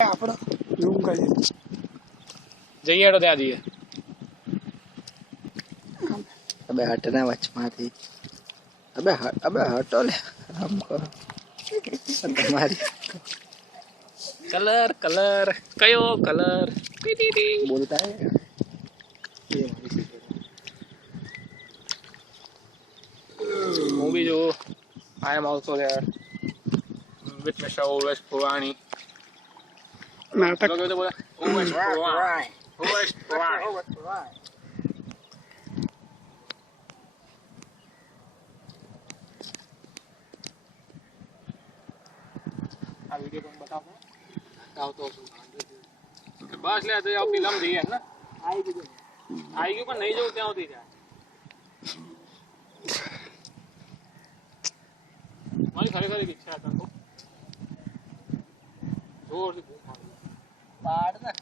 આપણે રૂમ કરીએ જઈએ તો ત્યાં જઈએ. અબે હટના વચમાંથી અબે હટો લે આમ કરો તમારી કલર કલર કયો કલર બોલતા હે મૂવી જો I am also there with mister Owais Purani નાટક ઓવેસ પુરાણી ઓવેસ પુરાણી આ વિડિયો કોણ બતાવો બતાવતો છું બસ લે તો આ ફિલ્મ જઈએ ને આવી ગયું પણ નહીં જવું ત્યાં સુધી જાય મારી ખરેખર એક ઈચ્છા હતા જોરથી ભૂખ મારી પાડ ના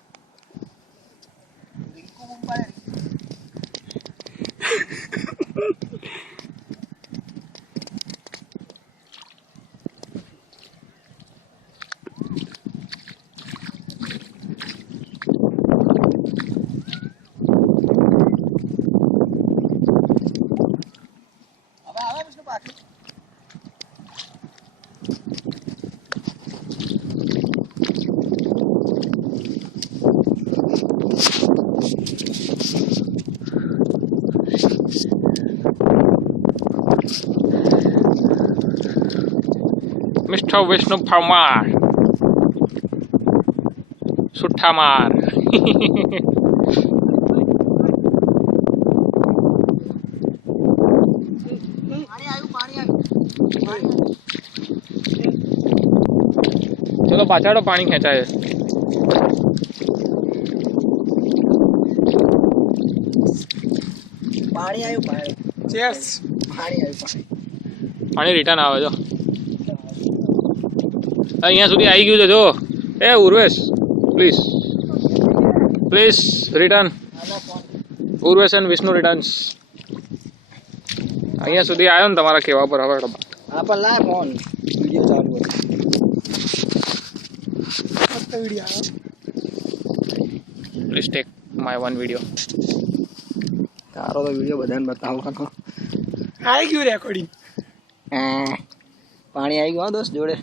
રિંકુ Mumbai Mr. Vishnu Parmar Suthamar चलो पाछाड़ो पानी खेचाए પાણી આવ્યું પાણી ચેસ પાણી આવ્યું पानी रिटर्न आवे जो અહીંયા સુધી આવી ગયું છે જો એ Urvesh please return Urvesh and Vishnu returns અહીંયા સુધી આવ્યો ને તમારા કહેવા પર હવે હા પણ લાય ફોન વિડિયો ચાલુ છે મસ્ત વિડિયો આવ્યો please take my one video તારો તો વિડિયો બધાને બતાવવાનો આવી ગયું રેકોર્ડિંગ પાણી આવી ગયું દોસ્ત જોડે